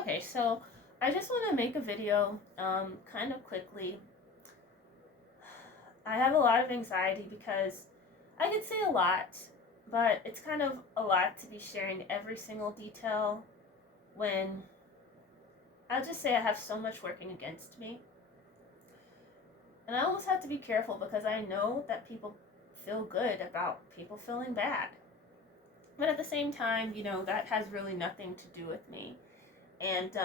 Okay, so I just want to make a video kind of quickly. I have a lot of anxiety because I could say a lot, but it's kind of a lot to be sharing every single detail when I'll just say I have so much working against me. And I almost have to be careful because I know that people feel good about people feeling bad. But at the same time, that has really nothing to do with me. And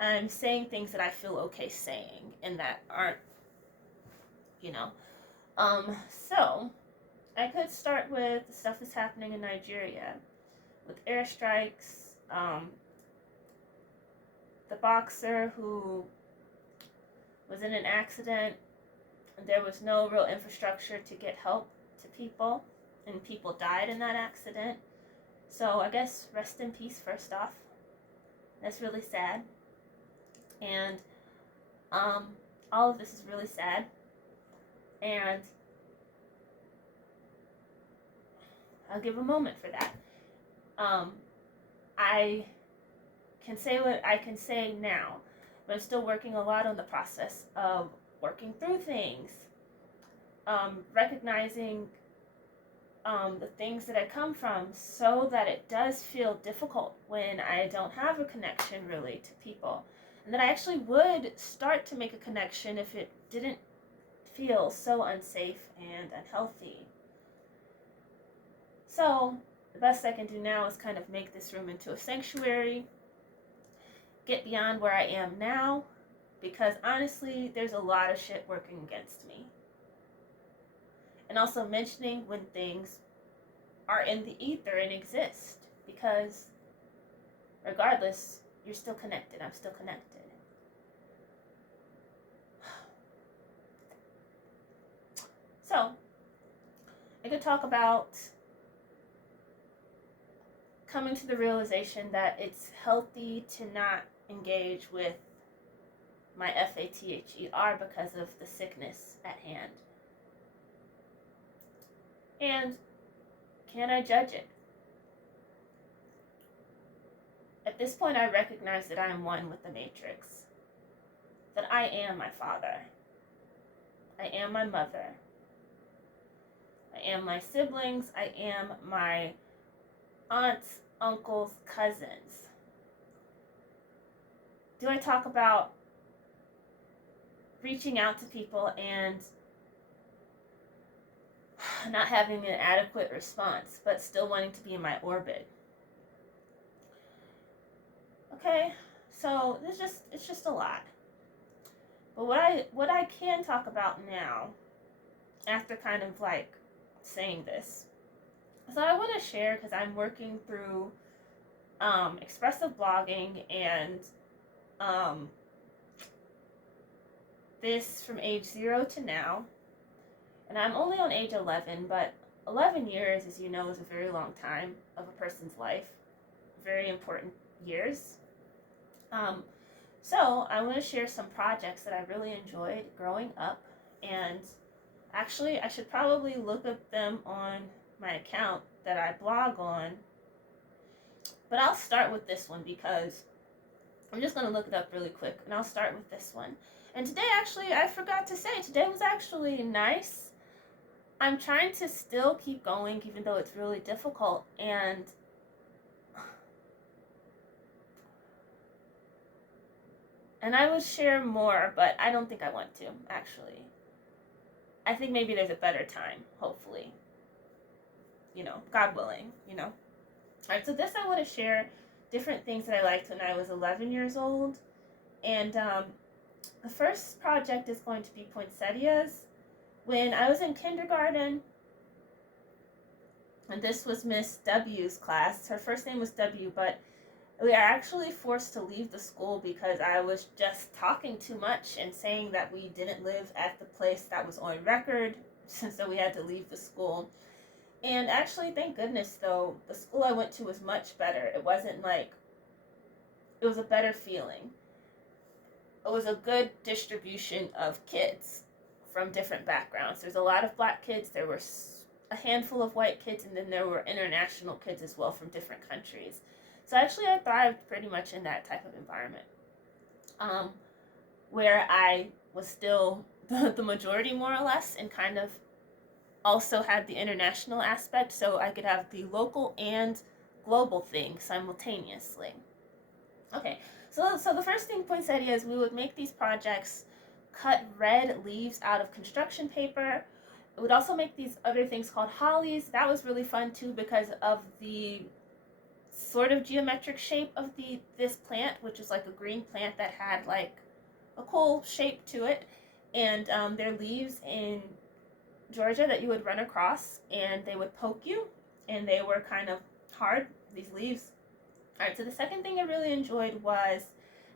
I'm saying things that I feel okay saying and that aren't, you know. So I could start with the stuff that's happening in Nigeria with airstrikes, the boxer who was in an accident, and there was no real infrastructure to get help to people, and people died in that accident. So I guess rest in peace first off. That's really sad. And all of this is really sad. And I'll give a moment for that. I can say what I can say now, but I'm still working a lot on the process of working through things, recognizing the things that I come from, so that it does feel difficult when I don't have a connection really to people. And that I actually would start to make a connection if it didn't feel so unsafe and unhealthy. So the best I can do now is kind of make this room into a sanctuary, get beyond where I am now, because honestly, there's a lot of shit working against me. And also mentioning when things are in the ether and exist, because regardless, you're still connected. I'm still connected. So, I could talk about coming to the realization that it's healthy to not engage with my FATHER because of the sickness at hand. And can I judge it? At this point, I recognize that I am one with the Matrix. That I am my father. I am my mother. I am my siblings. I am my aunts, uncles, cousins. Do I talk about reaching out to people and not having an adequate response, but still wanting to be in my orbit? Okay, so it's just a lot. But what I can talk about now, after kind of like saying this, so I want to share, because I'm working through expressive blogging and this from age 0 to now. And I'm only on age 11, but 11 years, as you know, is a very long time of a person's life. Very important years. So I want to share some projects that I really enjoyed growing up. And actually, I should probably look up them on my account that I blog on. But I'll start with this one because I'm just going to look it up really quick. And I'll start with this one. And today, actually, I forgot to say, today was actually nice. I'm trying to still keep going, even though it's really difficult. And I will share more, but I don't think I want to, actually. I think maybe there's a better time, hopefully. God willing, Alright, so this I want to share different things that I liked when I was 11 years old. And the first project is going to be poinsettias. When I was in kindergarten, and this was Miss W's class, her first name was W, but we are actually forced to leave the school because I was just talking too much and saying that we didn't live at the place that was on record, so we had to leave the school. And actually, thank goodness, though, the school I went to was much better. It wasn't like, it was a better feeling. It was a good distribution of kids from different backgrounds. There's a lot of black kids, there were a handful of white kids, and then there were international kids as well from different countries. So actually I thrived pretty much in that type of environment, where I was still the majority more or less, and kind of also had the international aspect, so I could have the local and global thing simultaneously. Okay, so the first thing poinsettia is we would make these projects, cut red leaves out of construction paper. It would also make these other things called hollies. That was really fun too because of the sort of geometric shape of this plant, which is like a green plant that had like a cool shape to it. And their leaves in Georgia that you would run across, and they would poke you, and they were kind of hard, these leaves. All right, so the second thing I really enjoyed was,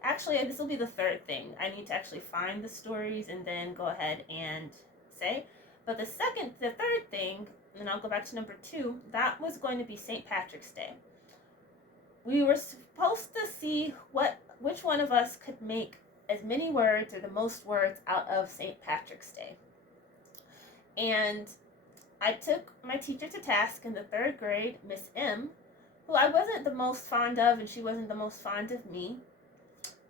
actually, this will be the third thing. I need to actually find the stories and then go ahead and say. But the third thing, and I'll go back to number 2, that was going to be St. Patrick's Day. We were supposed to see which one of us could make as many words or the most words out of St. Patrick's Day. And I took my teacher to task in the 3rd grade, Miss M, who I wasn't the most fond of, and she wasn't the most fond of me.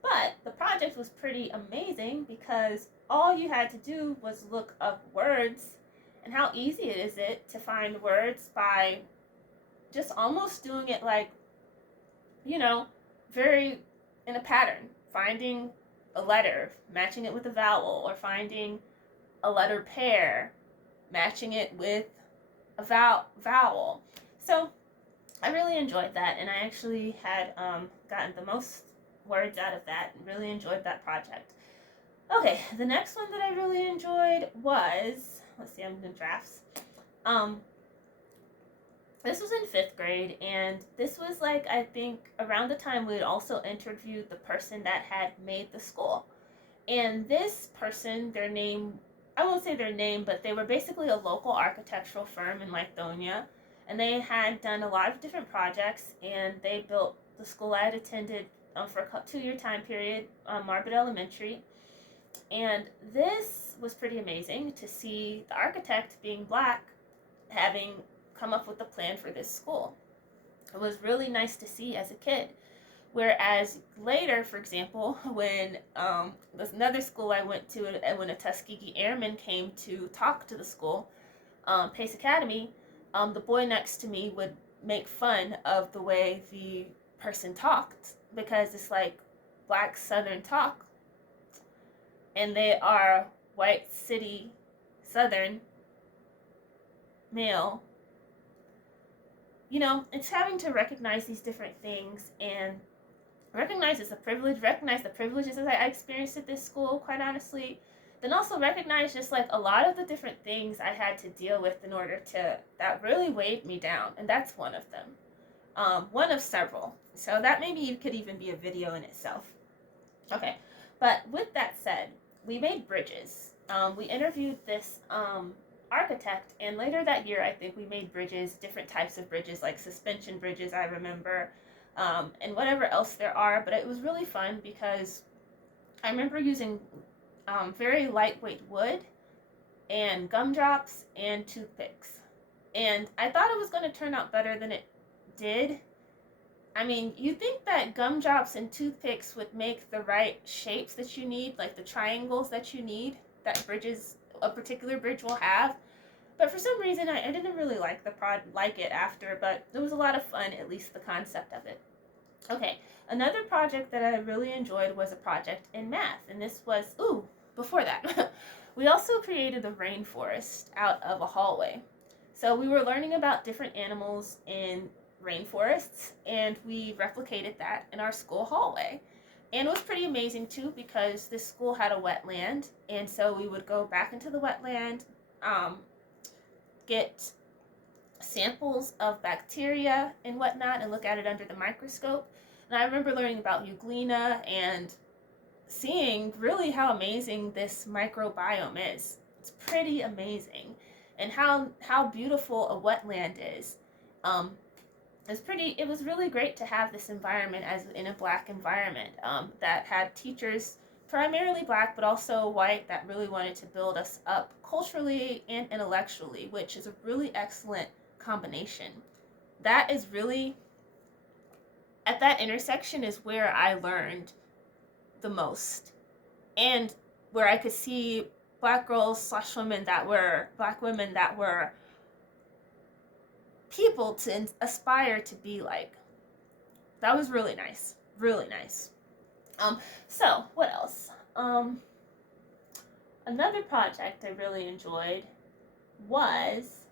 But the project was pretty amazing because all you had to do was look up words, and how easy is it to find words by just almost doing it like, very in a pattern, finding a letter, matching it with a vowel, or finding a letter pair, matching it with a vowel. So I really enjoyed that, and I actually had gotten the most words out of that and really enjoyed that project. Okay, the next one that I really enjoyed was, let's see, I'm doing drafts. This was in 5th grade, and this was like, I think, around the time we had also interviewed the person that had made the school. And this person, their name, I won't say their name, but they were basically a local architectural firm in Lithonia, and they had done a lot of different projects, and they built the school I had attended for a 2-year time period, Marbert Elementary. And this was pretty amazing to see the architect, being black, having come up with the plan for this school. It was really nice to see as a kid. Whereas later, for example, when there's another school I went to, and when a Tuskegee Airman came to talk to the school, Pace Academy, the boy next to me would make fun of the way the person talked, because it's like black Southern talk, and they are white city Southern male. It's having to recognize these different things and recognize the privileges that I experienced at this school, quite honestly. Then also recognize just like a lot of the different things I had to deal with in order that really weighed me down. And that's one of them. One of several. So that maybe could even be a video in itself. Okay, but with that said, we made bridges. We interviewed this architect, and later that year I think we made bridges, different types of bridges, like suspension bridges, I remember, and whatever else there are. But it was really fun because I remember using very lightweight wood and gumdrops and toothpicks, and I thought it was going to turn out better than it did. I mean, you think that gumdrops and toothpicks would make the right shapes that you need, like the triangles that you need, that a particular bridge will have. But for some reason, I didn't really like it after, but it was a lot of fun, at least the concept of it. Okay, another project that I really enjoyed was a project in math, and this was, before that, we also created a rainforest out of a hallway. So we were learning about different animals in rainforests, and we replicated that in our school hallway. And it was pretty amazing too, because this school had a wetland, and so we would go back into the wetland, get samples of bacteria and whatnot, and look at it under the microscope. And I remember learning about euglena and seeing really how amazing this microbiome is. It's pretty amazing, and how beautiful a wetland is. It was really great to have this environment as in a black environment, that had teachers primarily black but also white, that really wanted to build us up culturally and intellectually, which is a really excellent combination. That is really, at that intersection is where I learned the most, and where I could see black girls slash women that were black women that were people to aspire to be like. That was really nice, really nice. So what else? Another project I really enjoyed was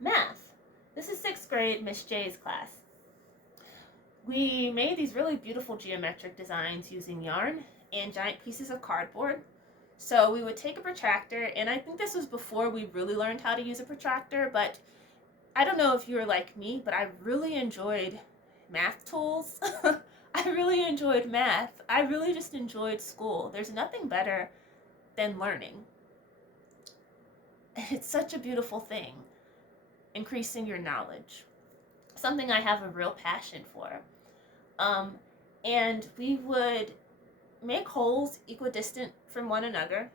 math. This is 6th grade, Miss J's class. We made these really beautiful geometric designs using yarn and giant pieces of cardboard. So we would take a protractor, and I think this was before we really learned how to use a protractor, but I don't know if you were like me, but I really enjoyed math tools. I really enjoyed math. I really just enjoyed school. There's nothing better than learning. It's such a beautiful thing, increasing your knowledge. Something I have a real passion for. And we would make holes equidistant from one another,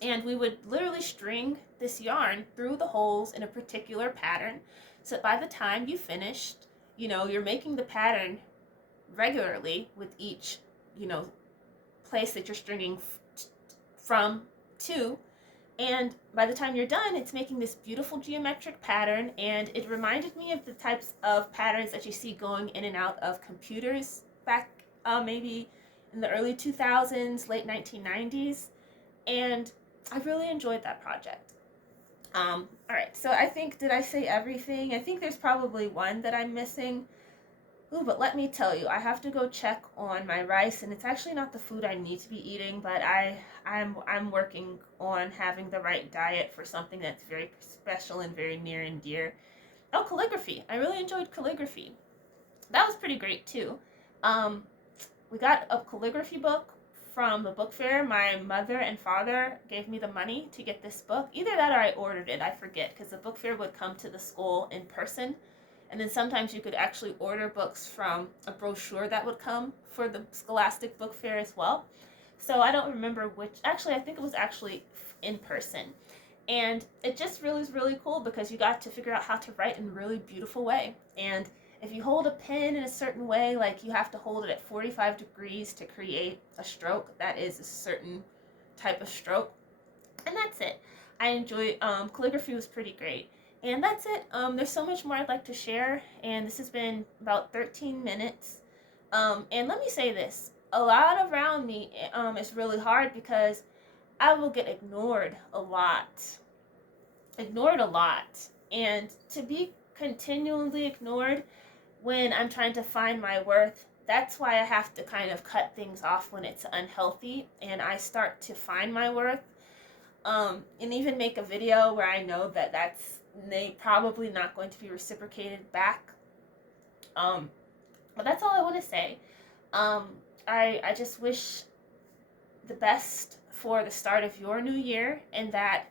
and we would literally string this yarn through the holes in a particular pattern, so that by the time you finished, you're making the pattern regularly with each, place that you're stringing from to, and by the time you're done, it's making this beautiful geometric pattern, and it reminded me of the types of patterns that you see going in and out of computers back maybe in the early 2000s, late 1990s, and I really enjoyed that project. All right, so I think, did I say everything? I think there's probably one that I'm missing. Ooh, but let me tell you, I have to go check on my rice, and it's actually not the food I need to be eating, but I'm working on having the right diet for something that's very special and very near and dear. Oh, calligraphy. I really enjoyed calligraphy. That was pretty great too. We got a calligraphy book from the book fair. My mother and father gave me the money to get this book. Either that or I ordered it, I forget, because the book fair would come to the school in person. And then sometimes you could actually order books from a brochure that would come for the Scholastic Book Fair as well. So I don't remember which. Actually, I think it was actually in person. And it just really was really cool because you got to figure out how to write in a really beautiful way. And if you hold a pen in a certain way, like you have to hold it at 45 degrees to create a stroke, that is a certain type of stroke. And that's it. I enjoy, calligraphy was pretty great. And that's it. There's so much more I'd like to share, and this has been about 13 minutes. And let me say this. A lot around me is really hard because I will get ignored a lot. Ignored a lot. And to be continually ignored when I'm trying to find my worth, that's why I have to kind of cut things off when it's unhealthy and I start to find my worth. And even make a video where I know that that's probably not going to be reciprocated back. But that's all I want to say. I just wish the best for the start of your new year, and that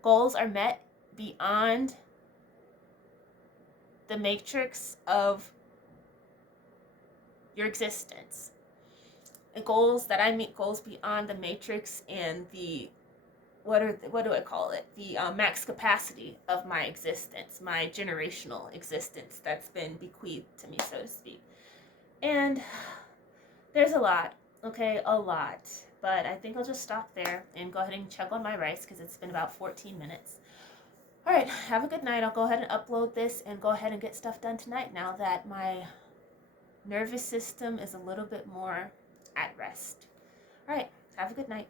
goals are met beyond the matrix of your existence. And goals that I meet, goals beyond the matrix and the what do I call it? The max capacity of my existence, my generational existence that's been bequeathed to me, so to speak. And there's a lot, okay, a lot. But I think I'll just stop there and go ahead and check on my rice because it's been about 14 minutes. All right, have a good night. I'll go ahead and upload this and go ahead and get stuff done tonight now that my nervous system is a little bit more at rest. All right, have a good night.